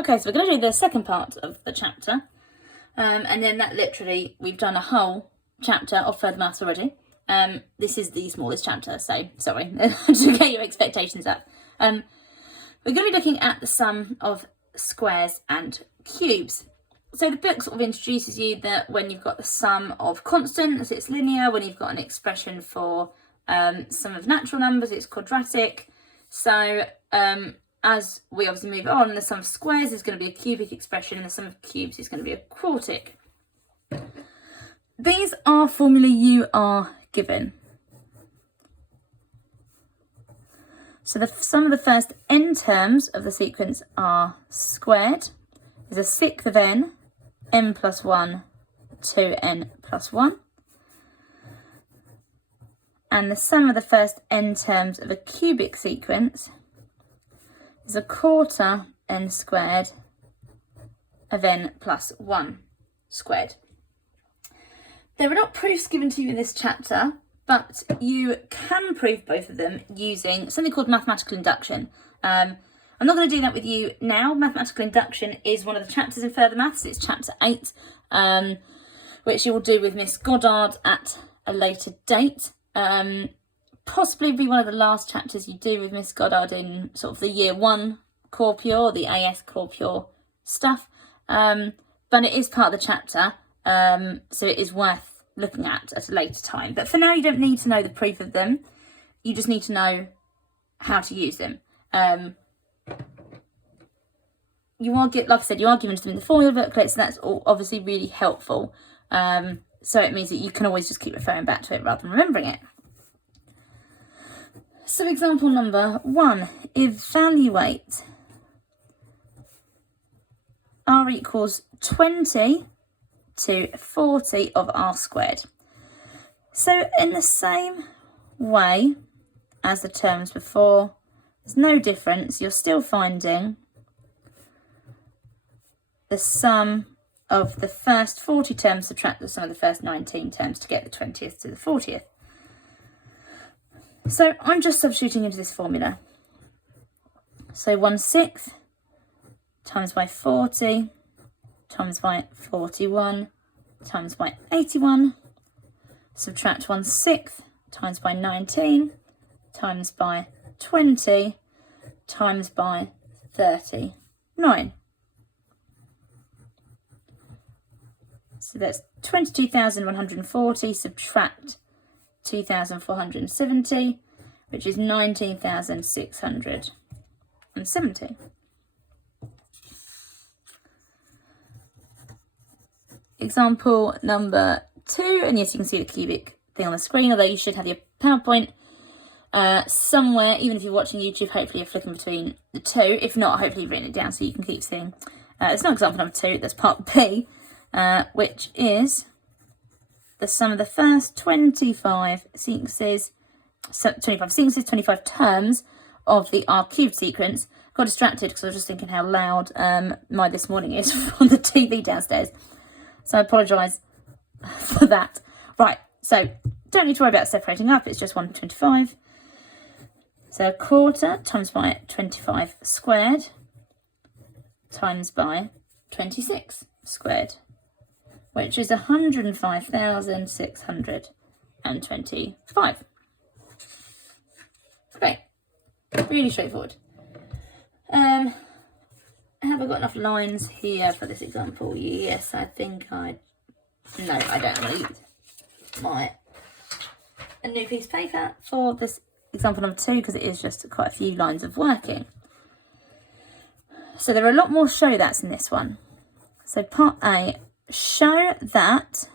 Okay, so we're going to do the second part of the chapter, and then that literally, we've done a whole chapter of further maths already. This is the smallest chapter, so sorry to get your expectations up. We're going to be looking at the sum of squares and cubes. So the book sort of introduces you that when you've got the sum of constants, it's linear. When you've got an expression for sum of natural numbers, it's quadratic. So as we obviously move on, the sum of squares is going to be a cubic expression, and the sum of cubes is going to be a quartic. These are formulae you are given. So the sum of the first n terms of the sequence are squared, is a sixth of n plus 1, 2n plus 1. And the sum of the first n terms of a cubic sequence is a quarter n squared of n plus 1 squared. There are not proofs given to you in this chapter, but you can prove both of them using something called mathematical induction. I'm not going to do that with you now. Mathematical induction is one of the chapters in further maths. It's chapter 8, which you will do with Miss Goddard at a later date. Possibly be one of the last chapters you do with Miss Goddard in sort of the year 1 core pure, the AS core pure stuff. But it is part of the chapter, so it is worth looking at a later time. But for now, you don't need to know the proof of them. You just need to know how to use them. You are like I said, you are given to them in the formula booklet, so that's all obviously really helpful. So it means that you can always just keep referring back to it rather than remembering it. So example number 1, evaluate r equals 20 to 40 of r squared. So in the same way as the terms before, there's no difference. You're still finding the sum of the first 40 terms, subtract the sum of the first 19 terms to get the 20th to the 40th. So I'm just substituting into this formula. So 1/6 times by 40 times by 41 times by 81, subtract 1/6 times by 19 times by 20 times by 39. So that's 22,140, subtract 2,470, which is 19,670. Example number 2, and yes, you can see the cubic thing on the screen, although you should have your PowerPoint somewhere. Even if you're watching YouTube, hopefully you're flicking between the two. If not, hopefully you've written it down so you can keep seeing. It's not example number 2, that's part B, which is the sum of the first 25 sequences, 25 terms of the r cubed sequence. Got distracted because I was just thinking how loud my this morning is from the TV downstairs. So I apologise for that. Right, so don't need to worry about separating up, it's just 1 to 25. So a quarter times by 25 squared times by 26 squared, which is 105,625. Great, really straightforward. Have I got enough lines here for this example? Yes, I think no, I don't need a new piece of paper for this example number 2 because it is just quite a few lines of working. So there are a lot more show that's in this one. So part A, show that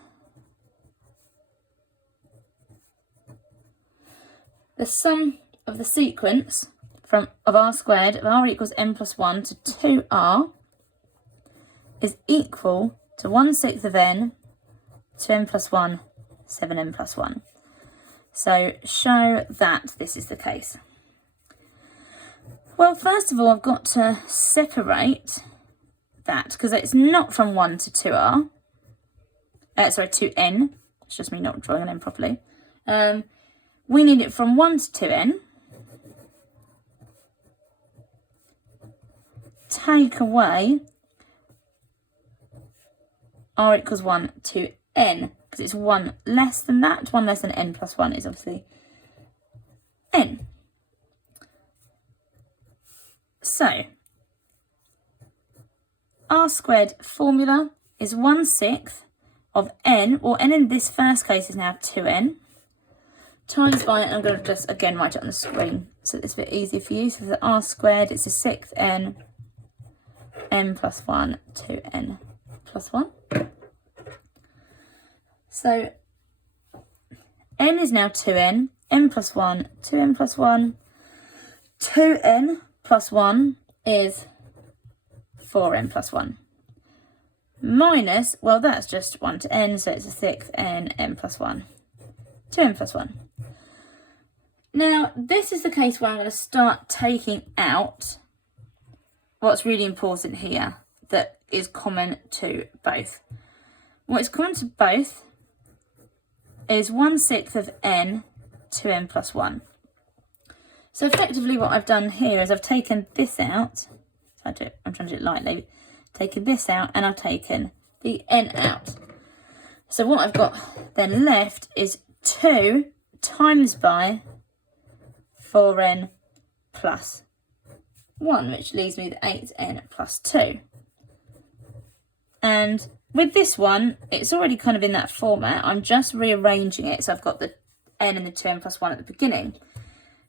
the sum of the sequence of r squared of r equals n plus 1 to 2r is equal to 1/6 of n to n plus 1, 7n plus 1. So show that this is the case. Well, first of all, I've got to separate that because it's not from 1 to 2r. To n. It's just me not drawing an n properly. We need it from 1 to 2n. take away r equals 1 to n, because it's 1 less than that. 1 less than n plus 1 is obviously n. So r squared formula is 1/6 of n, or n in this first case is now 2n, times by, and I'm going to just again write it on the screen so it's a bit easier for you. So for r squared, it's a 6th n, n plus 1, 2n plus 1. So n is now 2n, n plus 1, 2n plus 1, 2n plus 1 is 4n plus 1. Minus, well, that's just 1 to n, so it's a 6th n, n plus 1, 2n plus 1. Now, this is the case where I'm going to start taking out what's really important here that is common to both. What is common to both is 1/6 of n to n plus 1. So effectively what I've done here is I've taken this out. I'm trying to do it lightly. Taken this out and I've taken the n out. So what I've got then left is 2 times by 4n plus 1, which leaves me with 8n plus 2. And with this one, it's already kind of in that format. I'm just rearranging it. So I've got the n and the 2n plus 1 at the beginning.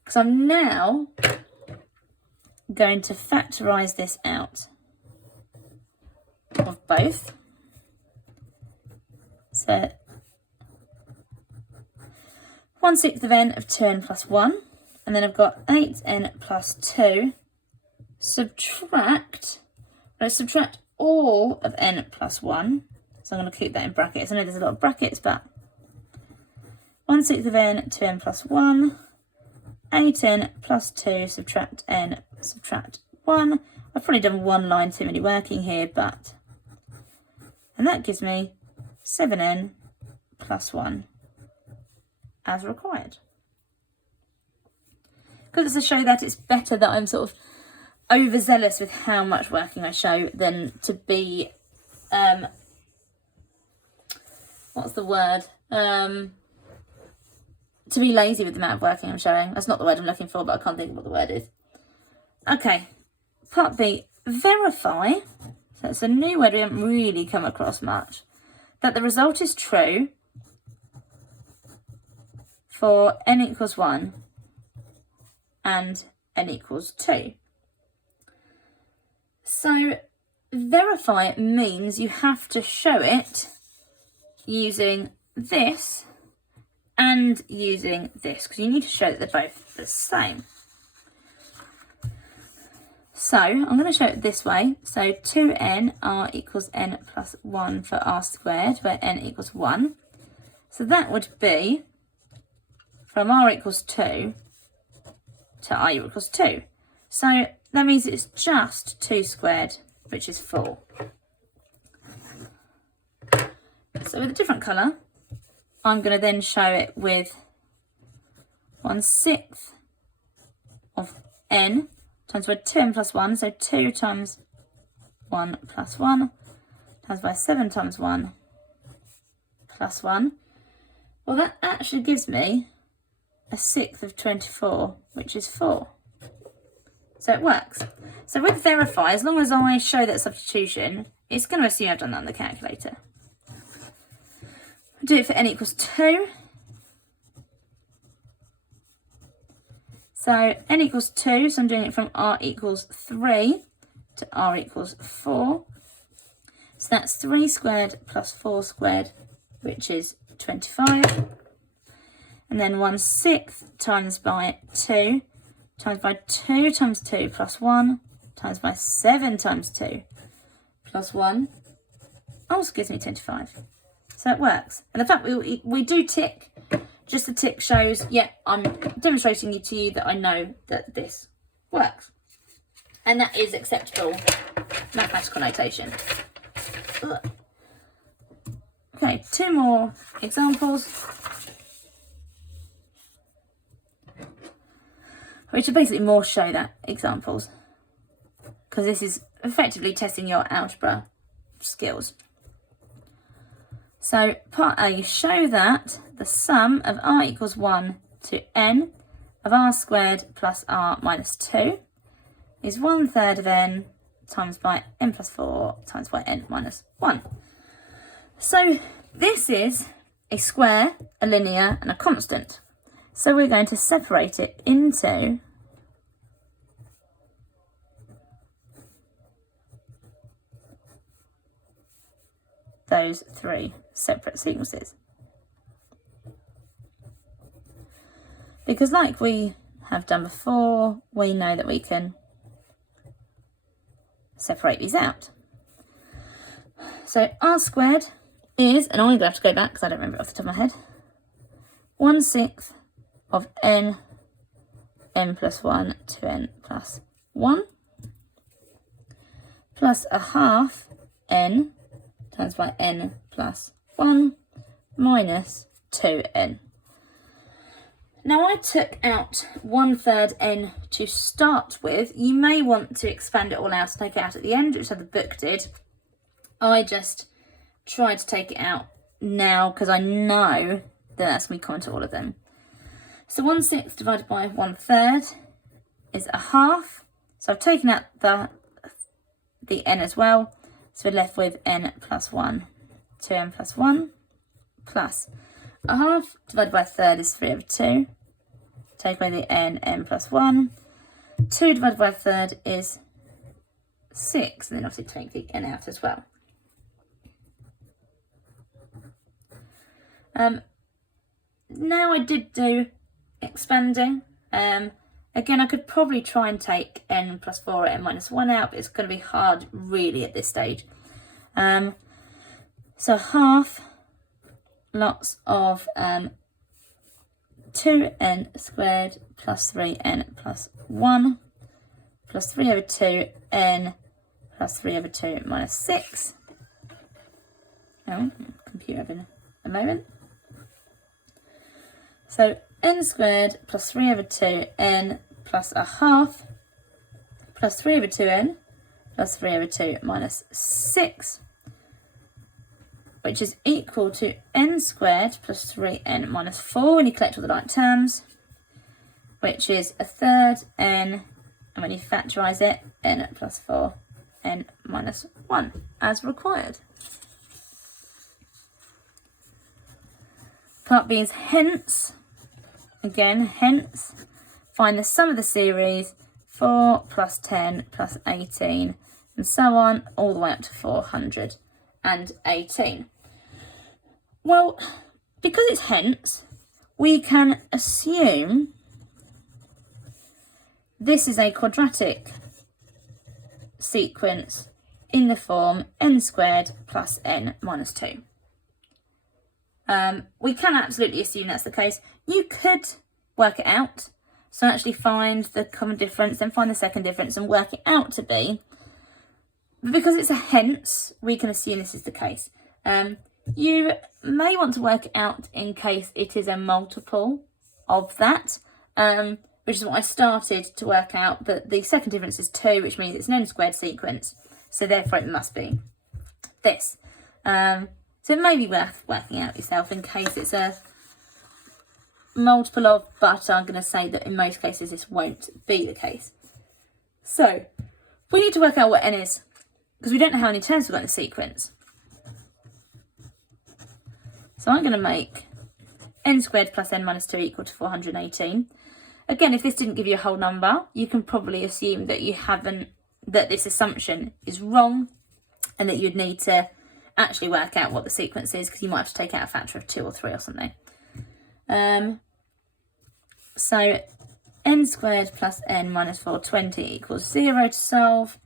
Because I'm now going to factorise this out of both. So 1/6 of n of 2n plus 1. And then I've got 8n plus 2. Subtract all of n plus 1. So I'm going to keep that in brackets. I know there's a lot of brackets, but 1/6 of n, 2n plus 1. 8n plus 2, subtract n, subtract 1. I've probably done one line too many working here, but... And that gives me 7n plus 1 as required. Because it's to show that it's better that I'm sort of overzealous with how much working I show than to be... what's the word? To be lazy with the amount of working I'm showing. That's not the word I'm looking for, but I can't think of what the word is. Okay, part B, verify. So it's a new word we haven't really come across much. That the result is true for n equals 1 and n equals 2. So verify means you have to show it using this and using this, because you need to show that they're both the same. So I'm going to show it this way. So 2n r equals n plus 1 for r squared, where n equals 1. So that would be from r equals 2 to r equals 2. So that means it's just 2 squared, which is 4. So with a different colour, I'm going to then show it with 1/6 of n times by 2n plus 1, so 2 times 1 plus 1 times by 7 times 1 plus 1. Well, that actually gives me a 6th of 24, which is 4. So it works. So with verify, as long as I show that substitution, it's going to assume I've done that on the calculator. Do it for n equals 2. So n equals 2, so I'm doing it from r equals 3 to r equals 4. So that's 3 squared plus 4 squared, which is 25. And then 1/6 times by 2 times by 2 times 2 plus 1 times by 7 times 2 plus 1 also gives me 25. So it works. And the fact we do tick, just the tick shows, yeah, I'm demonstrating to you that I know that this works. And that is acceptable mathematical notation. Ugh. Okay, 2 more examples, which are basically more show that examples, because this is effectively testing your algebra skills. So part A, show that the sum of r equals 1 to n of r squared plus r minus 2 is 1/3 of n times by n plus 4 times by n minus 1. So this is a square, a linear and a constant. So we're going to separate it into those three separate sequences. Because like we have done before, we know that we can separate these out. So r squared is, and I'm going to have to go back because I don't remember it off the top of my head, 1/6 of n plus 1 to n plus 1 plus 1/2 n times by n plus 1 minus 2n. Now I took out 1/3 n to start with. You may want to expand it all out and take it out at the end, which is how the book did. I just tried to take it out now because I know that that's going to be common to all of them. So 1/6 divided by 1/3 is 1/2. So I've taken out the n as well. So we're left with n plus 1, 2n plus 1, plus 1/2 divided by 1/3 is 3/2. Take away the n plus 1. 2 divided by 1/3 is 6, and then obviously take the n out as well. Now I did do expanding. Again, I could probably try and take n plus 4 or n minus 1 out, but it's going to be hard really at this stage. So half lots of 2n squared plus 3n plus 1 plus 3/2n plus 3/2 minus 6. Oh, computer having a moment. So n squared plus 3/2n plus 1/2 plus 3/2n plus 3/2 minus 6, which is equal to n squared plus 3n minus 4 when you collect all the like terms, which is 1/3 n, and when you factorise it, n plus 4, n minus 1, as required. Part B is hence. Again, hence, find the sum of the series 4 plus 10 plus 18, and so on, all the way up to 418. Well, because it's hence, we can assume this is a quadratic sequence in the form n squared plus n minus 2. We can absolutely assume that's the case. You could work it out, so actually find the common difference, then find the second difference and work it out to be. But because it's a hence, we can assume this is the case. You may want to work it out in case it is a multiple of that, which is what I started to work out, but the second difference is 2, which means it's an n squared sequence, so therefore it must be this. So it may be worth working out yourself in case it's a multiple of, but I'm going to say that in most cases this won't be the case. So we need to work out what n is, because we don't know how many terms we've got in the sequence. So I'm going to make n squared plus n minus 2 equal to 418. Again, if this didn't give you a whole number, you can probably assume that that this assumption is wrong, and that you'd need to actually work out what the sequence is, because you might have to take out a factor of 2 or 3 or something. So n squared plus n minus 420 equals 0 to solve,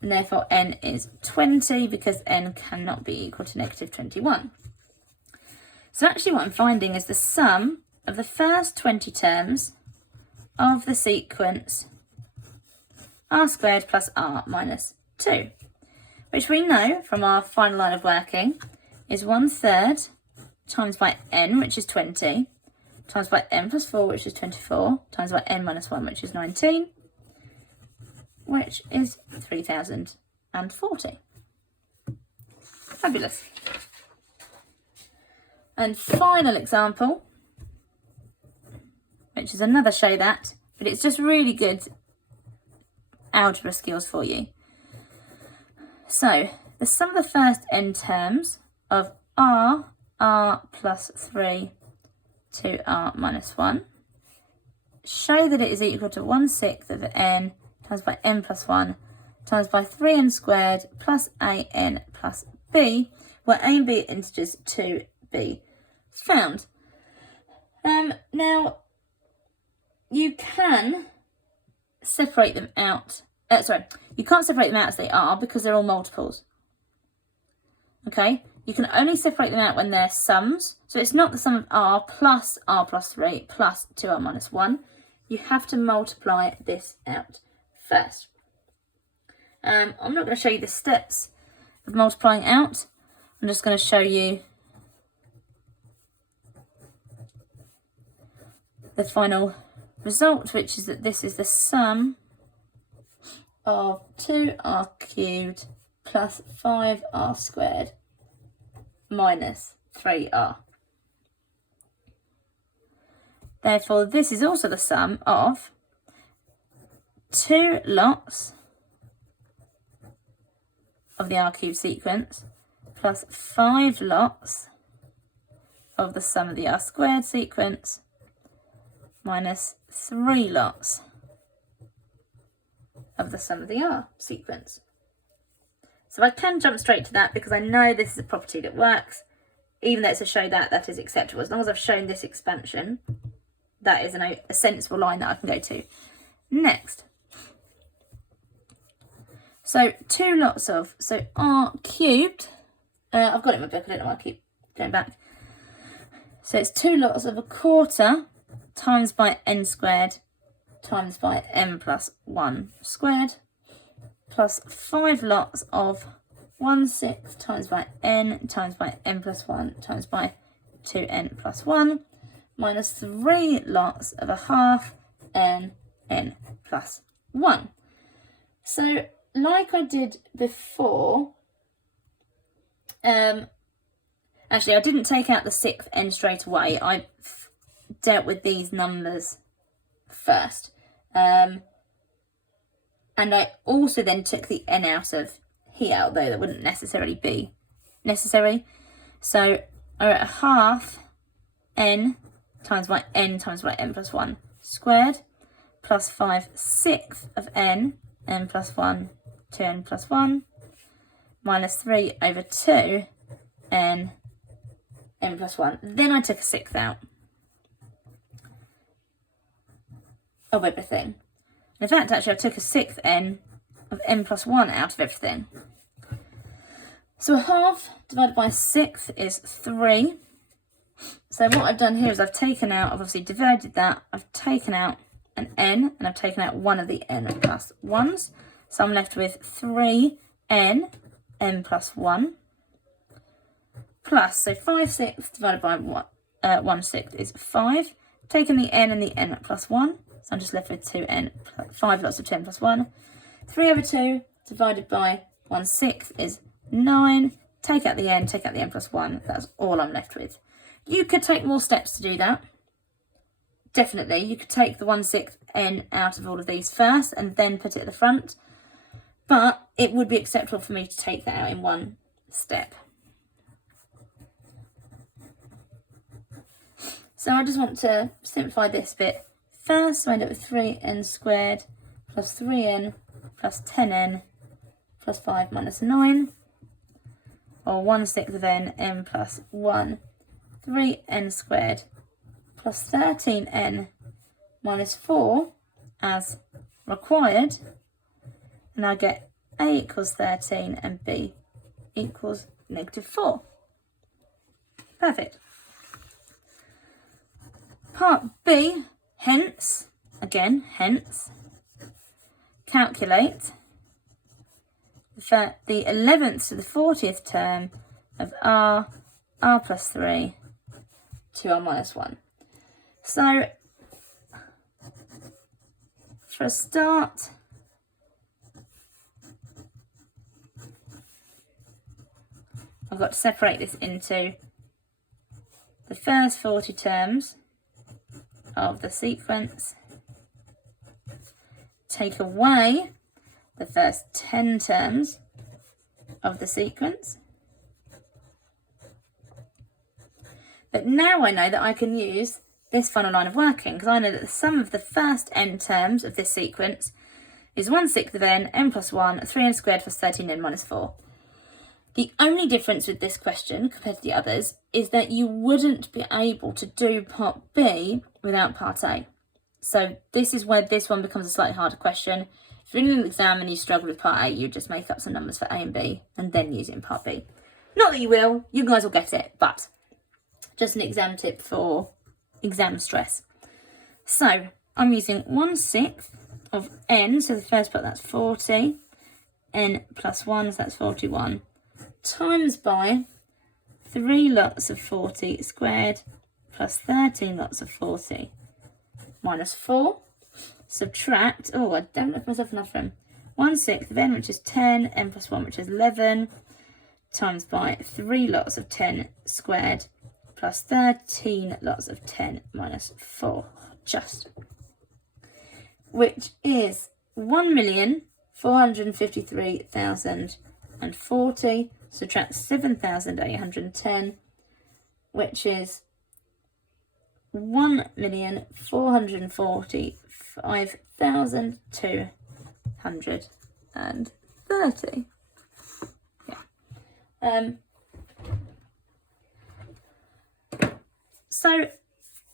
and therefore n is 20 because n cannot be equal to negative 21. So actually what I'm finding is the sum of the first 20 terms of the sequence r squared plus r minus 2, which we know from our final line of working is 1/3 times by n, which is 20, times by n plus 4, which is 24, times by n minus 1, which is 19, which is 3000 and 40. Fabulous. And final example, which is another show that, but it's just really good algebra skills for you. So, the sum of the first n terms of r plus 3 to r minus 1, show that it is equal to 1/6 of n times by n plus 1 times by 3n squared plus an plus b, where a and b are integers to be found. Now, you can separate them out. You can't separate them out as they are because they're all multiples. Okay, you can only separate them out when they're sums. So it's not the sum of r plus 3 plus 2r minus 1. You have to multiply this out first. I'm not going to show you the steps of multiplying out. I'm just going to show you the final result, which is that this is the sum of 2r cubed plus 5r squared minus 3r. Therefore, this is also the sum of 2 lots of the r cubed sequence plus 5 lots of the sum of the r squared sequence minus 3 lots of the sum of the r sequence. So I can jump straight to that because I know this is a property that works. Even though it's a show that, that is acceptable. As long as I've shown this expansion, that is a sensible line that I can go to. Next. So 2 lots of, so r cubed, I've got it in my book, I don't know why I keep going back. So it's 2 lots of 1/4 times by n squared times by n plus 1 squared plus 5 lots of 1/6 times by n plus 1 times by 2n plus 1 minus 3 lots of 1/2 n plus 1. So like I did before, actually I didn't take out the 6th n straight away. I dealt with these numbers first. And I also then took the n out of here, although that wouldn't necessarily be necessary. So I wrote 1/2 n times by n plus 1 squared plus 5/6 of n plus 1 2n plus 1 minus 3 over 2 n plus 1. Then I took a 6th out of everything. In fact, actually, I took a 6th n of n plus 1 out of everything. So 1/2 divided by 6 is 3. So what I've done here is I've taken out, I've obviously divided that, I've taken out an n, and I've taken out one of the n plus 1s. So I'm left with 3n plus 1 plus, so 5/6 divided by 1/6 is 5. Taking the n and the n plus 1, so I'm just left with 2n, 5 lots of 10 plus 1. 3 over 2 divided by 1/6 is 9. Take out the n plus 1. That's all I'm left with. You could take more steps to do that. Definitely. You could take the 1/6 n out of all of these first and then put it at the front. But it would be acceptable for me to take that out in one step. So I just want to simplify this bit first. So I end up with 3n squared plus 3n plus 10n plus 5 minus 9. Or 1/6 of n plus 1. 3n squared plus 13n minus 4 as required. And I get a equals 13 and b equals -4. Perfect. Part B, hence, calculate the 11th to the 40th term of r plus 3 to r minus 1. So, for a start, I've got to separate this into the first 40 terms of the sequence, take away the first 10 terms of the sequence. But now I know that I can use this final line of working, because I know that the sum of the first n terms of this sequence is 1/6 of n plus 1, 3n squared plus 13n minus 4. The only difference with this question compared to the others is that you wouldn't be able to do part B without part A. So this is where this one becomes a slightly harder question. If you're in an exam and you struggle with part A, you just make up some numbers for A and B and then use it in part B. Not that you will, you guys will get it, but just an exam tip for exam stress. So I'm using 1/6 of n, so the first part that's 40, n plus 1, so that's 41, times by 3 lots of 40 squared plus 13 lots of 40 minus 4. Subtract, oh, I don't look myself enough room. 1/6 of n, which is 10, n plus 1, which is 11, times by 3 lots of 10 squared plus 13 lots of 10 minus 4, which is 1,453,040. Subtract 7,810, which is 1,445,230. Yeah. So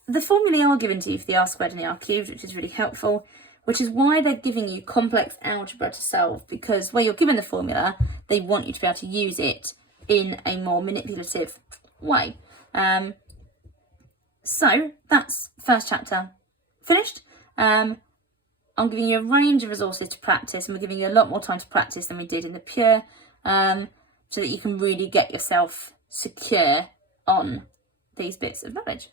the formulae are given to you for the r squared and the r cubed, which is really helpful, which is why they're giving you complex algebra to solve, because where you're given the formula, they want you to be able to use it in a more manipulative way. So that's first chapter finished. I'm giving you a range of resources to practice, and we're giving you a lot more time to practice than we did in the pure, so that you can really get yourself secure on these bits of knowledge.